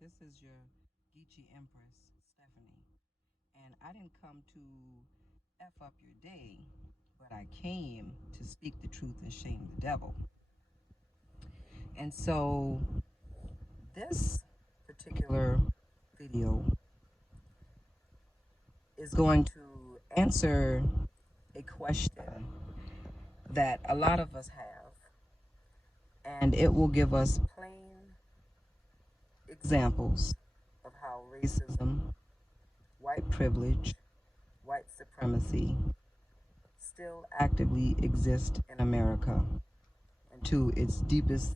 This is your Geechee Empress, Stephanie. And I didn't come to F up your day, but I came to speak the truth and shame the devil. And so this particular video is going to answer a question that a lot of us have, and it will give us plain examples of how racism, white privilege, white supremacy still actively exist in America and to its deepest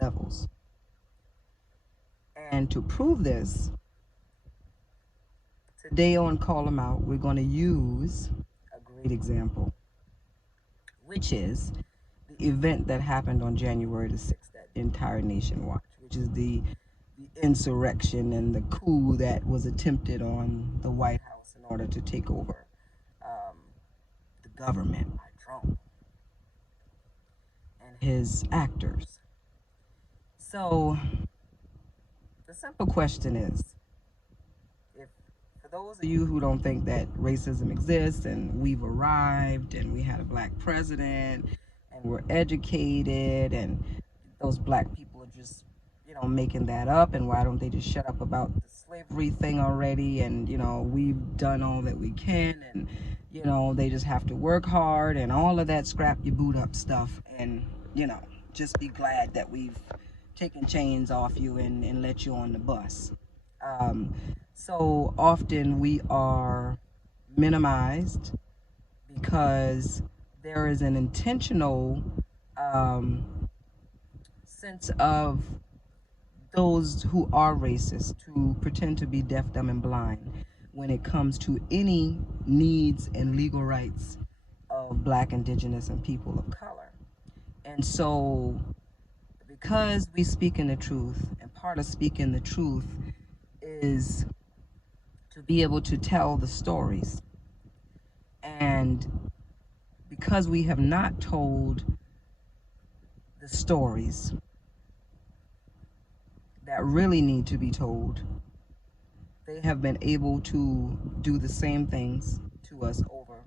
levels. And to prove this, today on CallEm Out, we're going to use a great example, which is the event that happened on January the 6th that the entire nation watched, which is the insurrection and the coup that was attempted on the White House in order to take over um, the government by Trump and his actors. So the simple question is, if for those of you who don't think that racism exists and we've arrived and we had a black president and we're educated and those black people are just, making that up, and why don't they just shut up about the slavery thing already, and, we've done all that we can, and, they just have to work hard and all of that scrap your boot up stuff, and, just be glad that we've taken chains off you and let you on the bus. Um, so often we are minimized because there is an intentional sense of those who are racist to pretend to be deaf, dumb, and blind when it comes to any needs and legal rights of Black, Indigenous, and people of color. And so, because we speak in the truth, and part of speaking the truth is to be able to tell the stories. And because we have not told the stories that really need to be told, they have been able to do the same things to us over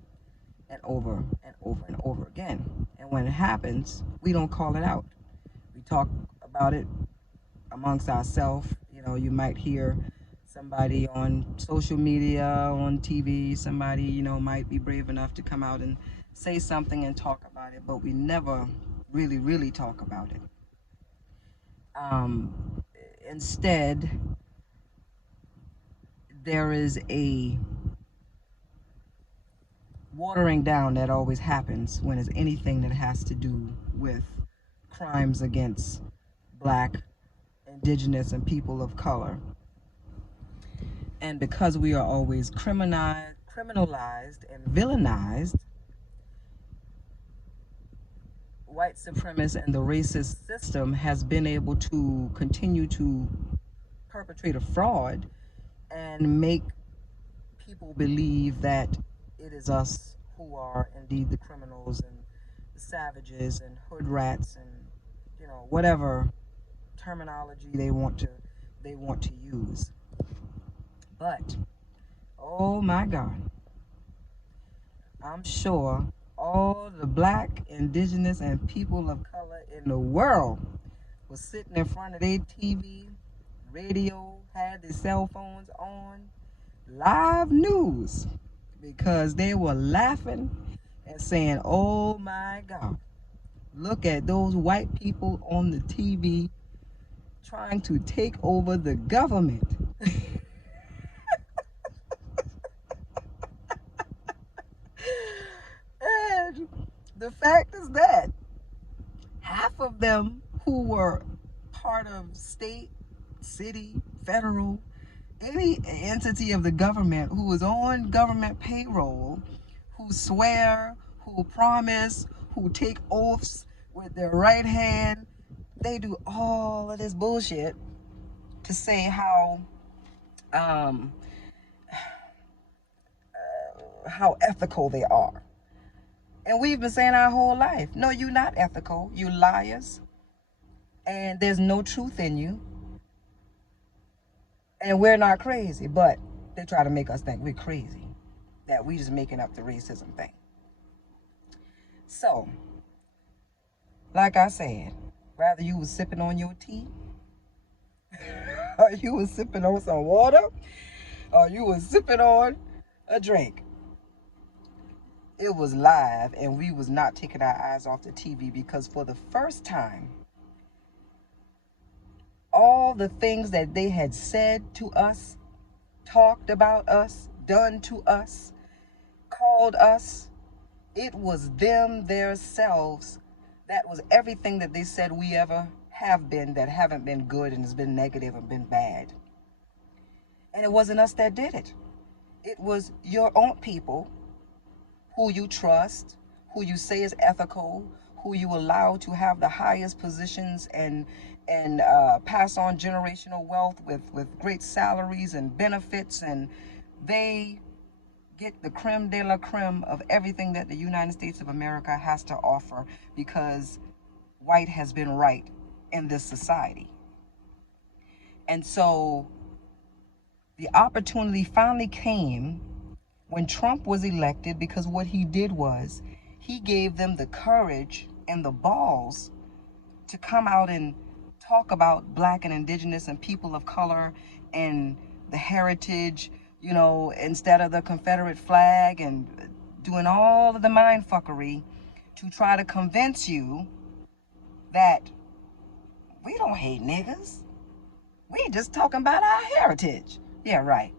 and over and over and over again. And when it happens, we don't call it out. We talk about it amongst ourselves. You might hear somebody on social media, on TV, somebody, might be brave enough to come out and say something and talk about it, but we never really, really talk about it. Instead, there is a watering down that always happens when it's anything that has to do with crimes against Black, Indigenous, and people of color. And because we are always criminalized and villainized, white supremacists and the racist system has been able to continue to perpetrate a fraud and make people believe that it is us who are indeed the criminals and the savages and hood rats and whatever terminology they want to use. But oh my God, I'm sure all the Black, Indigenous, and people of color in the world was sitting in front of their TV, radio, had their cell phones on, live news, because they were laughing and saying, oh my God, look at those white people on the TV trying to take over the government. And the fact is that half of them who were part of state, city, federal, any entity of the government who is on government payroll, who swear, who promise, who take oaths with their right hand, they do all of this bullshit to say um, how ethical they are. And we've been saying our whole life, no, you're not ethical, you liars, and there's no truth in you. And we're not crazy, but they try to make us think we're crazy, that we just making up the racism thing. So, like I said, rather you was sipping on your tea, or you was sipping on some water, or you was sipping on a drink, it was live, and we was not taking our eyes off the TV, because for the first time, all the things that they had said to us, talked about us, done to us, called us, it was them, their selves. That was everything that they said we ever have been that haven't been good and has been negative and been bad. And it wasn't us that did it. It was your own people who you trust, who you say is ethical, who you allow to have the highest positions and pass on generational wealth with great salaries and benefits, and they get the creme de la creme of everything that the United States of America has to offer, because white has been right in this society. And so the opportunity finally came when Trump was elected, because what he did was he gave them the courage and the balls to come out and talk about Black and Indigenous and people of color and the heritage, you know, instead of the Confederate flag, and doing all of the mind fuckery to try to convince you that we don't hate niggas. We just talking about our heritage. Yeah, right.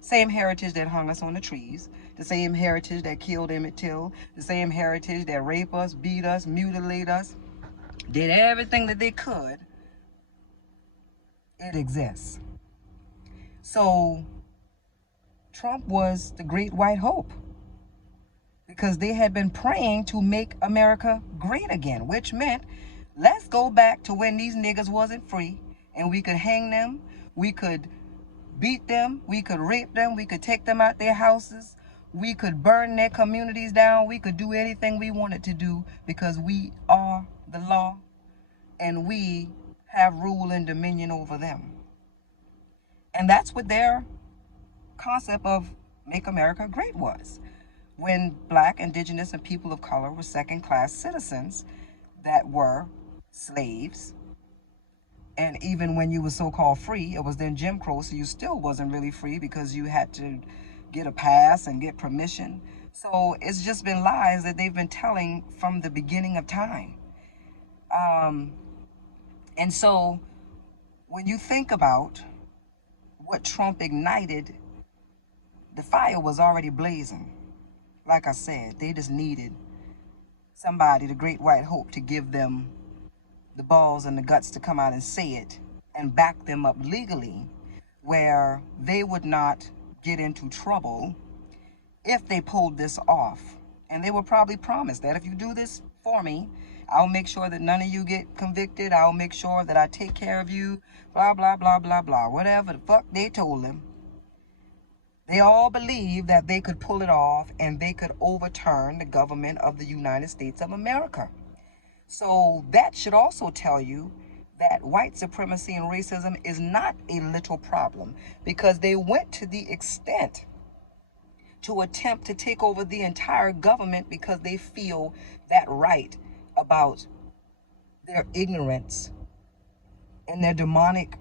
Same heritage that hung us on the trees, the same heritage that killed Emmett Till, the same heritage that raped us, beat us, mutilate us, did everything that they could. It exists. So Trump was the great white hope, because they had been praying to make America great again, which meant let's go back to when these niggas wasn't free and we could hang them, we could beat them, we could rape them, we could take them out their houses, we could burn their communities down, we could do anything we wanted to do, because we are the law and we have rule and dominion over them. And that's what their concept of Make America Great was. When Black, Indigenous, and people of color were second-class citizens that were slaves. And even when you were so-called free, it was then Jim Crow, so you still wasn't really free, because you had to get a pass and get permission. So it's just been lies that they've been telling from the beginning of time. And so when you think about what Trump ignited, the fire was already blazing. Like I said, they just needed somebody, the great white hope, to give them the balls and the guts to come out and say it and back them up legally, where they would not get into trouble if they pulled this off. And they were probably promised that if you do this for me, I'll make sure that none of you get convicted. I'll make sure that I take care of you, blah, blah, blah, blah, blah. Whatever the fuck they told them. They all believed that they could pull it off and they could overturn the government of the United States of America. So that should also tell you that white supremacy and racism is not a little problem, because they went to the extent to attempt to take over the entire government because they feel that right about their ignorance and their demonic,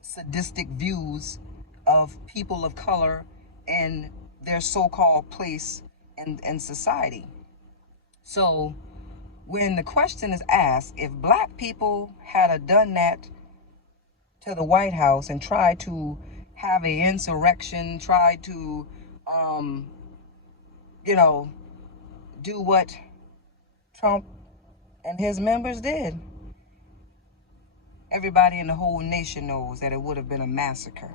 sadistic views of people of color and their so-called place in society. So when the question is asked, if Black people had done that to the White House and tried to have an insurrection, tried to, do what Trump and his members did, everybody in the whole nation knows that it would have been a massacre.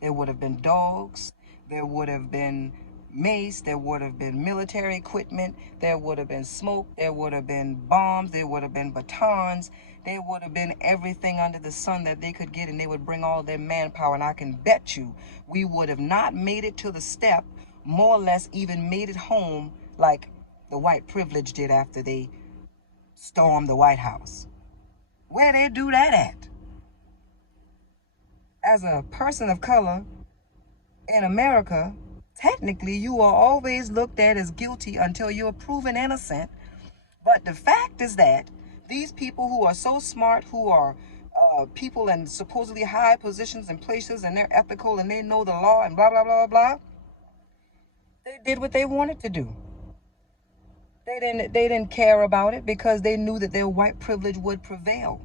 There would have been dogs, there would have been mace, there would have been military equipment, there would have been smoke, there would have been bombs, there would have been batons, there would have been everything under the sun that they could get, and they would bring all their manpower. And I can bet you we would have not made it to the step, more or less even made it home like the white privilege did after they stormed the White House. Where they do that at? as a person of color in America, technically you are always looked at as guilty until you're proven innocent. But the fact is that these people who are so smart, who are people in supposedly high positions and places, and they're ethical and they know the law and blah, blah, blah, blah, blah, they did what they wanted to do. They didn't care about it because they knew that their white privilege would prevail.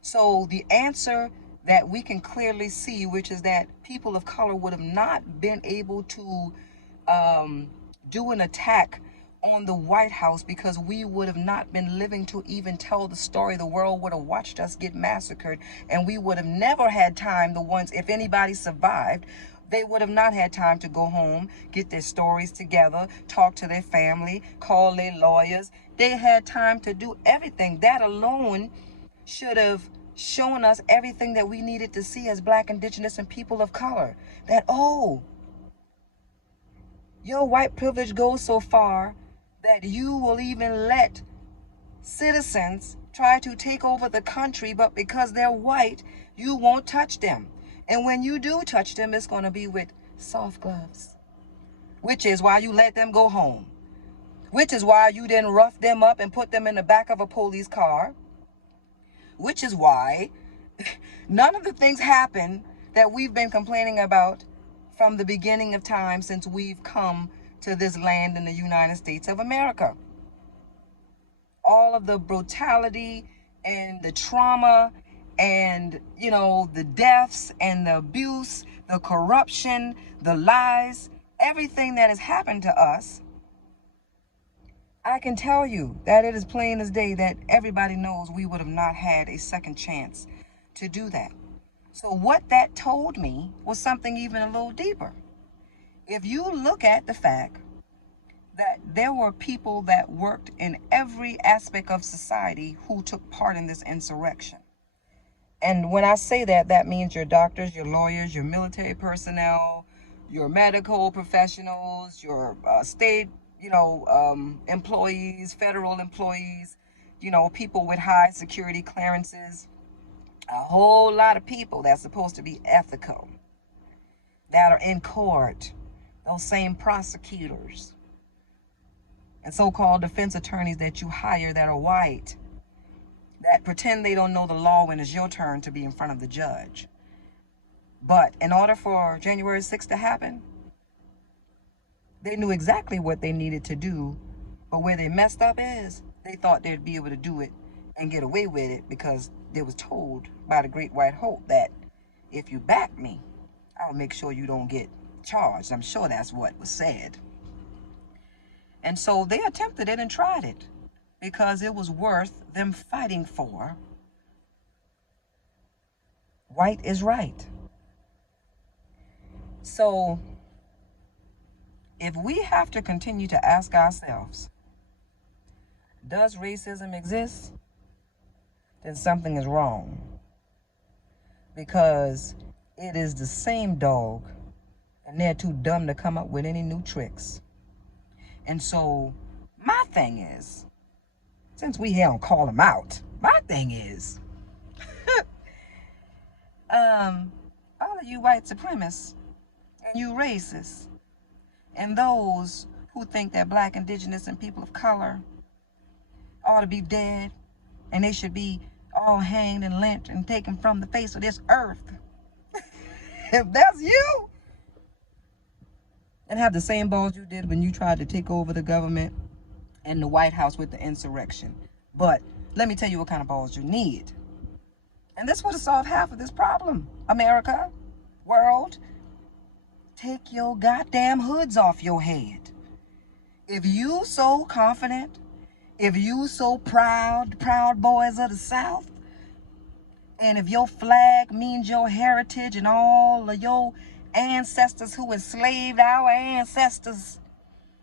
So the answer that we can clearly see, which is that people of color would have not been able to do an attack on the White House because we would have not been living to even tell the story. The world would have watched us get massacred, and we would have never had time, the ones, if anybody survived, they would have not had time to go home, get their stories together, talk to their family, call their lawyers. They had time to do everything. That alone should have shown us everything that we needed to see as Black, Indigenous, and people of color. That, oh, your white privilege goes so far that you will even let citizens try to take over the country, but because they're white, you won't touch them. And when you do touch them, it's going to be with soft gloves, which is why you let them go home, which is why you didn't rough them up and put them in the back of a police car, which is why none of the things happen that we've been complaining about from the beginning of time since we've come to this land in the United States of America. All of the brutality and the trauma and, you know, the deaths and the abuse, the corruption, the lies, everything that has happened to us, I can tell you that it is plain as day that everybody knows we would have not had a second chance to do that. So what that told me was something even a little deeper. If you look at the fact that there were people that worked in every aspect of society who took part in this insurrection. And when I say that, that means your doctors, your lawyers, your military personnel, your medical professionals, your state, employees, federal employees, people with high security clearances, a whole lot of people that's supposed to be ethical, that are in court, those same prosecutors and so-called defense attorneys that you hire that are white, that pretend they don't know the law when it's your turn to be in front of the judge. But in order for January 6th to happen, they knew exactly what they needed to do, but where they messed up is they thought they'd be able to do it and get away with it because they was told by the great white hope that if you back me, I'll make sure you don't get charged. I'm sure that's what was said. And so they attempted it and tried it because it was worth them fighting for. White is right. So if we have to continue to ask ourselves, does racism exist? Then something is wrong. Because it is the same dog, and they're too dumb to come up with any new tricks. And so my thing is, since we here on CallEm Out, my thing is, all of you white supremacists and you racists and those who think that Black, Indigenous, and people of color ought to be dead and they should be all hanged and lynched and taken from the face of this earth. If that's you, and have the same balls you did when you tried to take over the government and the White House with the insurrection. But let me tell you what kind of balls you need. And this would have solved half of this problem. America, world, take your goddamn hoods off your head. If you so confident, if you so proud boys of the South, and if your flag means your heritage and all of your ancestors who enslaved our ancestors,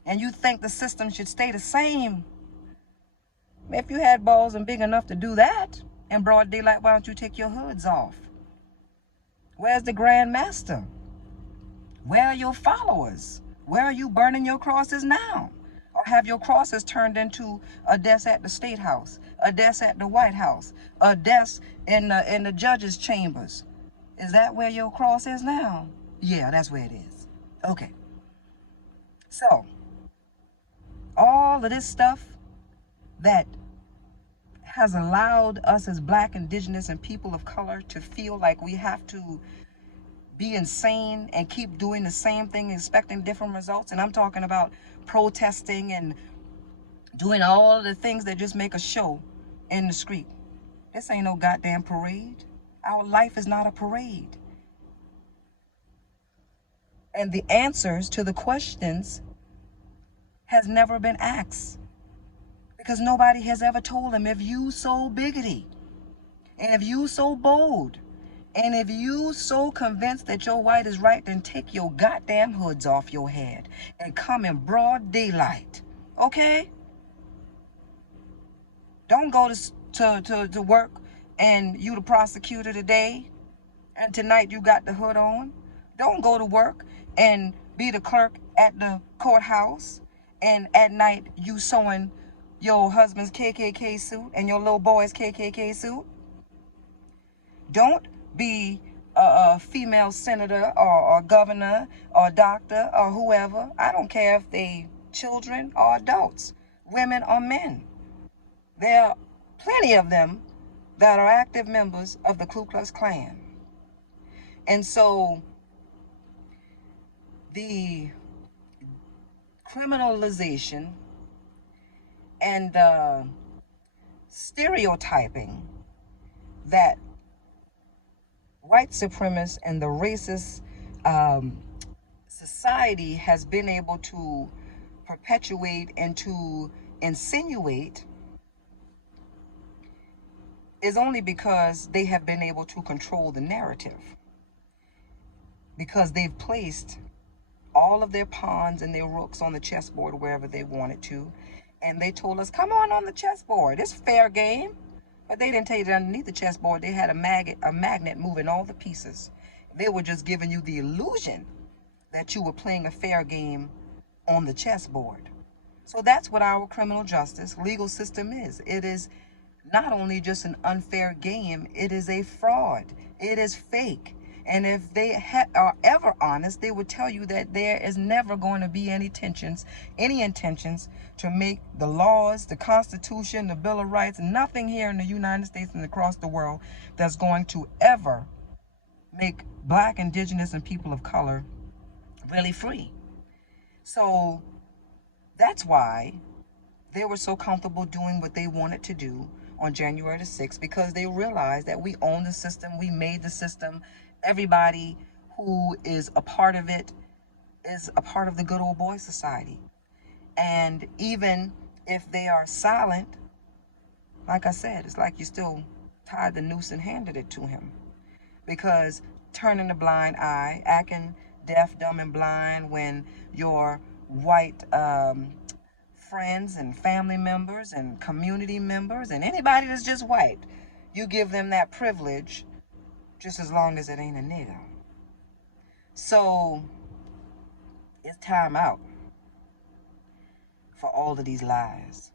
and you think the system should stay the same, if you had balls and big enough to do that in broad daylight, why don't you take your hoods off? Where's the Grand Master? Where are your followers? Where are you burning your crosses now? Or have your crosses turned into a desk at the State House, a desk at the White House, a desk in the judges' chambers? Is that where your cross is now? Yeah, that's where it is. Okay. So, all of this stuff that has allowed us as Black, Indigenous, and people of color to feel like we have to be insane and keep doing the same thing, expecting different results. And I'm talking about protesting and doing all the things that just make a show in the street. This ain't no goddamn parade. Our life is not a parade. And the answers to the questions has never been asked, because nobody has ever told them, if you so bigoted, and if you so bold, and if you so convinced that your white is right, then take your goddamn hoods off your head and come in broad daylight. Okay? Don't go to work and you the prosecutor today and tonight you got the hood on. Don't go to work and be the clerk at the courthouse and at night you sewing your husband's KKK suit and your little boy's KKK suit. Don't be a female senator or governor or doctor or whoever. I don't care if they children or adults, women or men. There are plenty of them that are active members of the Ku Klux Klan. And so the criminalization and stereotyping that white supremacists and the racist society has been able to perpetuate and to insinuate is only because they have been able to control the narrative, because they've placed all of their pawns and their rooks on the chessboard wherever they wanted to, and they told us, come on the chessboard, it's fair game. But they didn't tell you that underneath the chessboard they had a magnet moving all the pieces. They were just giving you the illusion that you were playing a fair game on the chessboard. So that's what our criminal justice legal system is. It is not only just an unfair game, it is a fraud. It is fake. And if they are ever honest, they would tell you that there is never going to be any intentions to make the laws, the Constitution, the Bill of Rights, nothing here in the United States and across the world that's going to ever make Black, Indigenous, and people of color really free. So that's why they were so comfortable doing what they wanted to do on January the 6th, because they realized that we own the system, we made the system. Everybody who is a part of it is a part of the good old boy society. And even if they are silent, like I said, it's like you still tied the noose and handed it to him. Because turning a blind eye, acting deaf, dumb, and blind when your white friends and family members and community members and anybody that's just white, you give them that privilege just as long as it ain't a nigga. So it's time out for all of these lies.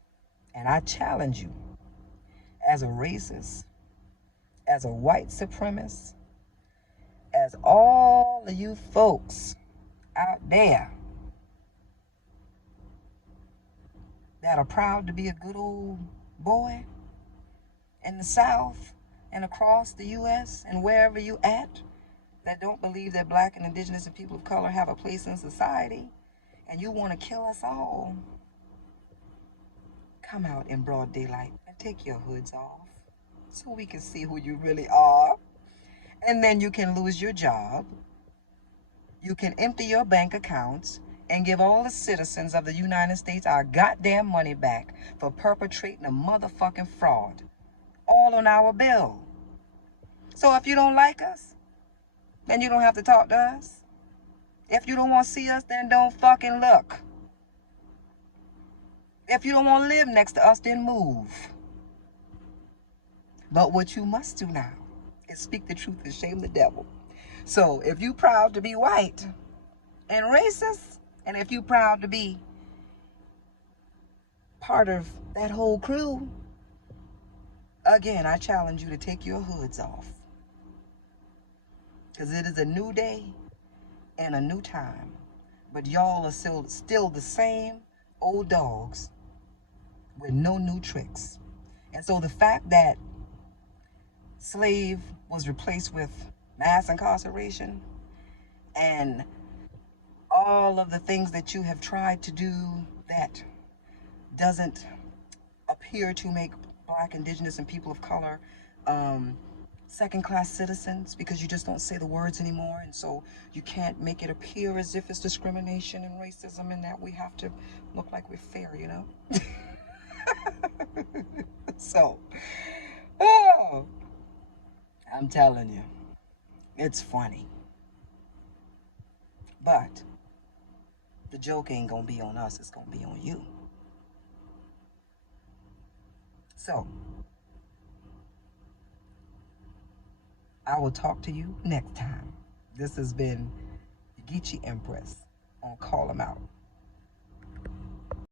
And I challenge you, as a racist, as a white supremacist, as all of you folks out there that are proud to be a good old boy in the South and across the U.S. and wherever you at, that don't believe that Black and Indigenous and people of color have a place in society, and you want to kill us all, come out in broad daylight and take your hoods off so we can see who you really are. And then you can lose your job. You can empty your bank accounts and give all the citizens of the United States our goddamn money back for perpetrating a motherfucking fraud, all on our bill. So if you don't like us, then you don't have to talk to us. If you don't want to see us, then don't fucking look. If you don't want to live next to us, then move. But what you must do now is speak the truth and shame the devil. So if you proud to be white and racist, and if you proud to be part of that whole crew, again, I challenge you to take your hoods off. Because it is a new day and a new time. But y'all are still the same old dogs with no new tricks. And so the fact that slave was replaced with mass incarceration and all of the things that you have tried to do that doesn't appear to make Black, Indigenous, and people of color second-class citizens, because you just don't say the words anymore, and so you can't make it appear as if it's discrimination and racism and that we have to look like we're fair, you know? So, oh, I'm telling you, it's funny. But the joke ain't gonna be on us, it's gonna be on you. So, I will talk to you next time. This has been Geechee Empress on CallEm Out.